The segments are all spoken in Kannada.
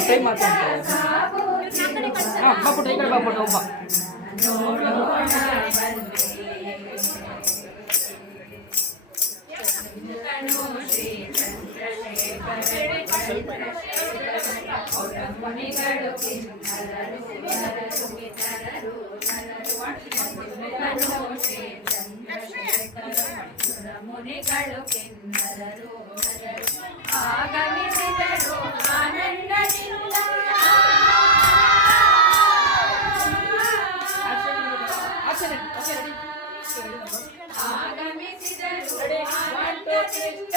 ಟೈಮ್ ಮಾಡ್ತಾರೆ ಬಾಪುಟ ಈ ಕಡೆ ಬಾಪುಟ ಒಬ್ಬ ಮುನಿಗಳು ಕೆನ್ನರರು ಆಗಮಿಸಿದರು ಆನಂದದಿಂದ ಆಗಮಿಸಿದರು ಆನಂದದಿಂದ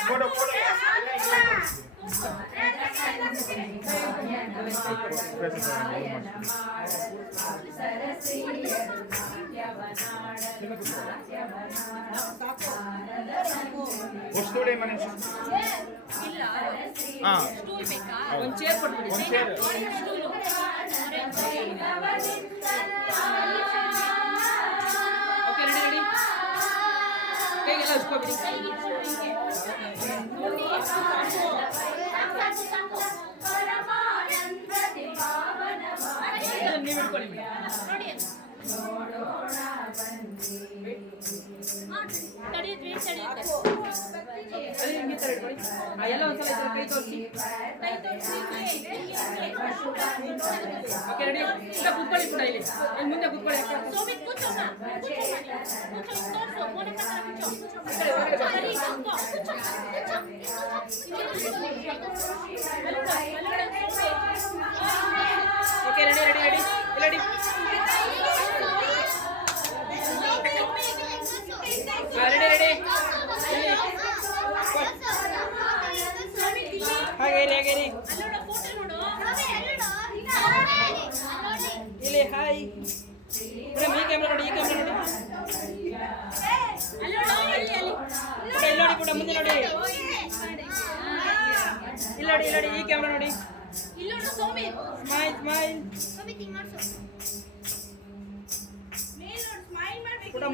ಕೊಡುವ ನೋಡೋಣ ಒಂದು ಚೇರ್ ಕೊಟ್ಬಿಡಿ ಓಕೆ ರೆಡಿ ರೆಡಿ ಕೈಗೆಲ್ಲ ಹಚ್ಕೊಬಿಡಿ ನೀವು ಇಟ್ಕೊಳ್ಳಿ ಎಲ್ಲ ಒಂದ್ಸಲ ಕೈ ತೋರಿಸಿ ಓಕೆ ರೆಡಿ ಇಲ್ಲ ಕೂತ್ಕೊಳ್ಳಿ ಕೂಡ ಇಲ್ಲಿ ಮುಂದೆ ಕೂತ್ಕೊಳ್ಳಿ okay ready ready ready ready ready ready ಹಾಗೆ ಇಲ್ಲಿ ಹಾಯ್ ಮೇಡಮ್ ಈ ಕ್ಯಾಮ್ರಾ ನೋಡಿ ಇಲ್ಲಿ ನೋಡಿ ಕೂಡ ಮುಂದೆ ನೋಡಿ ಇಲ್ಲಿ ನೋಡಿ ಈ ಕ್ಯಾಮ್ರಾ ನೋಡಿ ಸ್ಮೈಲ್ ಕೂಡ